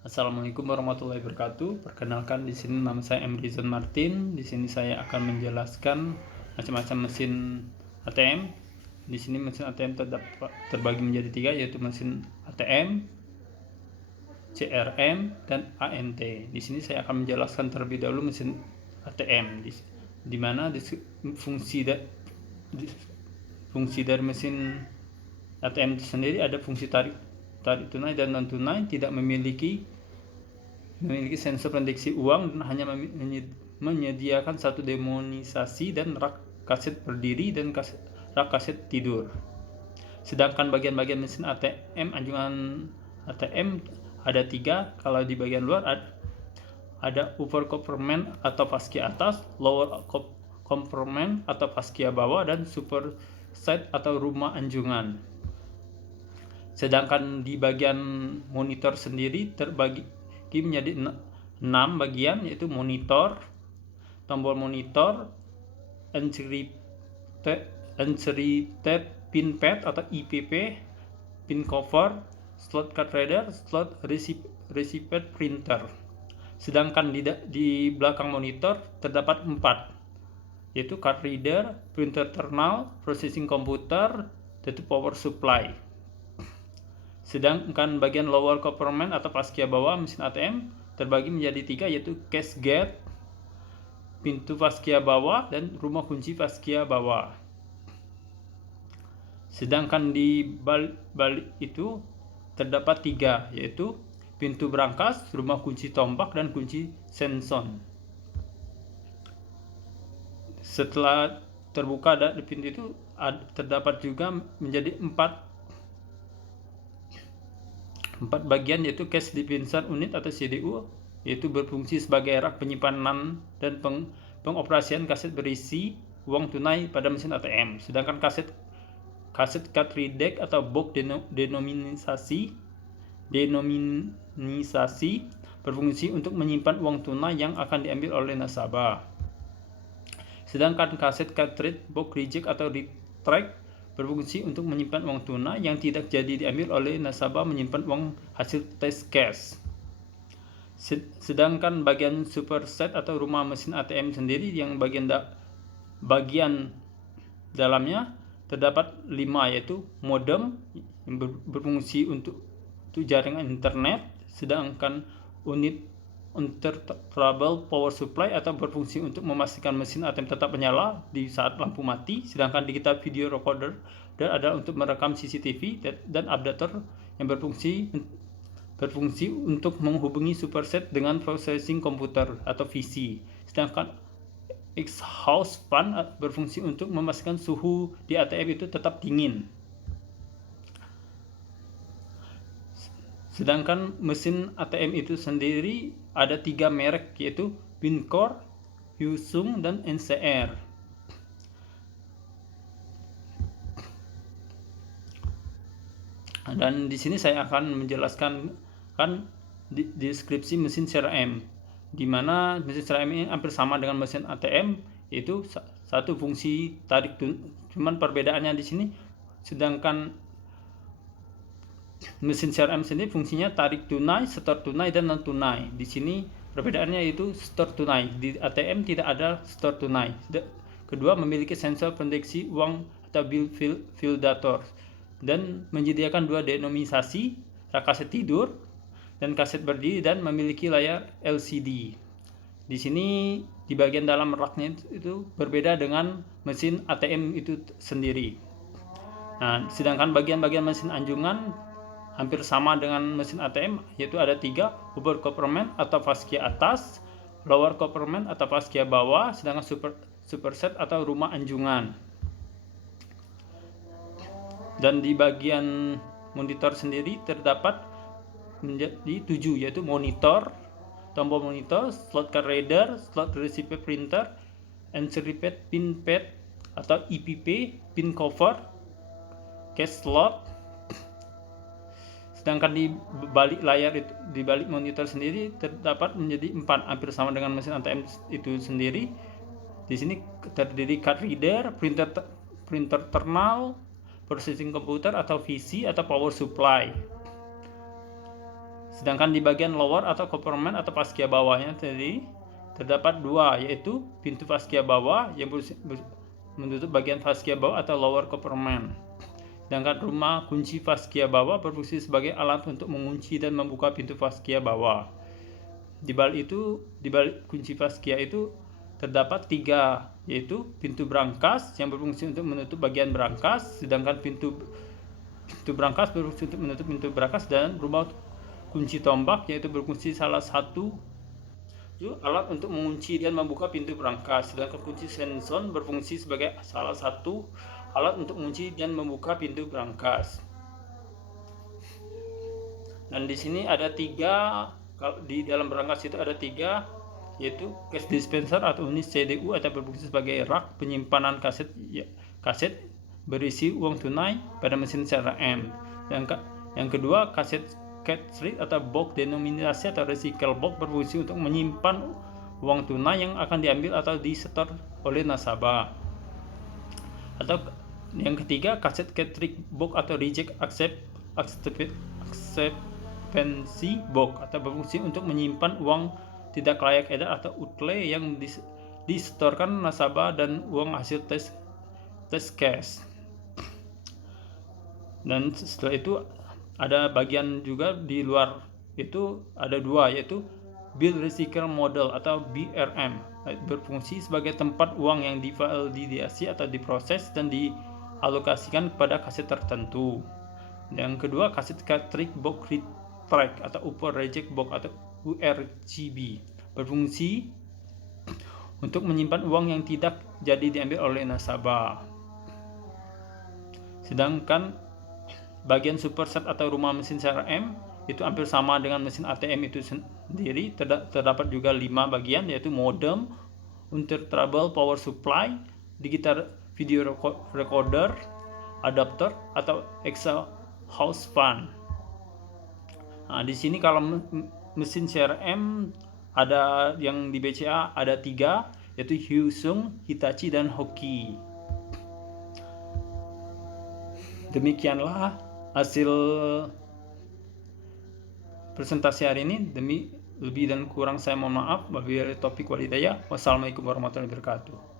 Assalamualaikum warahmatullahi wabarakatuh. Perkenalkan, di sini nama saya M. Rizal Martin. Di sini saya akan menjelaskan macam-macam mesin ATM. Di sini mesin ATM terbagi menjadi tiga, yaitu mesin ATM, CRM, dan ANT. Di sini saya akan menjelaskan terlebih dahulu mesin ATM, di mana fungsi dari mesin ATM itu sendiri ada fungsi tarik tunai dan non tunai, tidak memiliki sensor pendeteksi uang, dan hanya menyediakan satu demonisasi dan rak kaset berdiri dan rak kaset tidur. Sedangkan bagian-bagian mesin ATM, anjungan ATM ada tiga. Kalau di bagian luar ada upper compartment atau fascia atas, lower compartment atau fascia bawah, dan super set atau rumah anjungan. Sedangkan di bagian monitor sendiri terbagi menjadi 6 bagian, yaitu monitor, tombol monitor, encrypted pin pad atau IPP, pin cover, slot card reader, slot receipt printer. Sedangkan di belakang monitor terdapat 4, yaitu card reader, printer terminal, processing computer, yaitu power supply. Sedangkan bagian lower compartment atau fascia bawah mesin ATM terbagi menjadi 3, yaitu cash gate, pintu fascia bawah, dan rumah kunci fascia bawah. Sedangkan di balik itu terdapat 3, yaitu pintu brankas, rumah kunci tombak, dan kunci senson. Setelah terbuka dari pintu itu terdapat juga menjadi 4 bagian, yaitu cash dispenser unit atau CDU, yaitu berfungsi sebagai rak penyimpanan dan pengoperasian kaset berisi uang tunai pada mesin ATM. Sedangkan kaset card reader atau box denominasi berfungsi untuk menyimpan uang tunai yang akan diambil oleh nasabah. Sedangkan kaset cartridge box reject atau retract berfungsi untuk menyimpan uang tunai yang tidak jadi diambil oleh nasabah, menyimpan uang hasil tes cash. Sedangkan bagian superset atau rumah mesin ATM sendiri, yang bagian dalamnya terdapat 5, yaitu modem yang berfungsi untuk jaringan internet. Sedangkan unit uninterruptible power supply atau berfungsi untuk memastikan mesin ATM tetap menyala di saat lampu mati. Sedangkan digital video recorder adalah untuk merekam CCTV, dan updater yang berfungsi untuk menghubungi superset dengan processing komputer atau PC. Sedangkan exhaust fan berfungsi untuk memastikan suhu di ATM itu tetap dingin. Sedangkan mesin ATM itu sendiri ada 3 merek, yaitu Wincor, Hyosung, dan NCR. Dan di sini saya akan menjelaskan deskripsi mesin CRM, di mana mesin CRM ini hampir sama dengan mesin ATM, yaitu satu fungsi tarik cuman perbedaannya di sini. Sedangkan mesin CRM sendiri fungsinya tarik tunai, setor tunai, dan non tunai. Di sini perbedaannya yaitu setor tunai. Di ATM tidak ada setor tunai. Kedua, memiliki sensor pendeteksi uang atau bill validator, dan menyediakan 2 denominasi, rak kaset tidur dan kaset berdiri, dan memiliki layar LCD. Di sini di bagian dalam raknya itu berbeda dengan mesin ATM itu sendiri. Nah, sedangkan bagian-bagian mesin anjungan hampir sama dengan mesin ATM, yaitu ada 3, upper compartment atau fascia atas, lower compartment atau fascia bawah, sedangkan superset atau rumah anjungan. Dan di bagian monitor sendiri terdapat menjadi 7, yaitu monitor, tombol monitor, slot card reader, slot receipt printer, encrypted pin pad atau IPP, pin cover, cash slot. Sedangkan di balik layar itu, di balik monitor sendiri terdapat menjadi 4, hampir sama dengan mesin ATM itu sendiri. Di sini terdiri card reader, printer terminal, processing komputer atau PC atau power supply. Sedangkan di bagian lower atau compartment atau faskia bawahnya tadi terdapat dua, yaitu pintu faskia bawah yang menutup bagian faskia bawah atau lower compartment. Sedangkan rumah kunci faskia bawah berfungsi sebagai alat untuk mengunci dan membuka pintu faskia bawah. Di balik kunci faskia itu terdapat tiga, yaitu pintu brankas yang berfungsi untuk menutup bagian brankas, sedangkan pintu brankas berfungsi untuk menutup pintu brankas, dan rumah kunci tombak yaitu berfungsi salah satu alat untuk mengunci dan membuka pintu brankas, sedangkan kunci senson berfungsi sebagai salah satu alat untuk mengunci dan membuka pintu brankas. Dan di sini ada tiga, di dalam brankas itu ada tiga, yaitu cash dispenser atau unit CDU atau berfungsi sebagai rak penyimpanan kaset berisi uang tunai pada mesin CRM. Yang kedua, kaset cartridge atau box denominasi atau recycle box berfungsi untuk menyimpan uang tunai yang akan diambil atau disetor oleh nasabah. Atau yang ketiga, kaset cartridge box atau reject acceptancy box atau berfungsi untuk menyimpan uang tidak layak edar atau outlay yang disetorkan nasabah dan uang hasil tes cash. Dan setelah itu ada bagian juga di luar itu ada dua, yaitu bill recycle model atau BRM, berfungsi sebagai tempat uang yang divalidasi atau diproses dan dialokasikan kepada kaset tertentu. Yang kedua, kaset cartridge box retract atau upper reject box atau URGB, berfungsi untuk menyimpan uang yang tidak jadi diambil oleh nasabah. Sedangkan bagian superset atau rumah mesin CRM itu hampir sama dengan mesin ATM itu sendiri. Terdapat juga 5 bagian, yaitu modem, intertable power supply, digital video recorder, adapter atau exhaust fan. Nah, di sini kalau mesin CRM ada yang di BCA ada 3, yaitu Hyosung, Hitachi, dan Hoki. Demikianlah hasil presentasi hari ini. Demi lebih dan kurang saya mohon maaf. Wabillahi taufiq wal hidayah. Wassalamualaikum warahmatullahi wabarakatuh.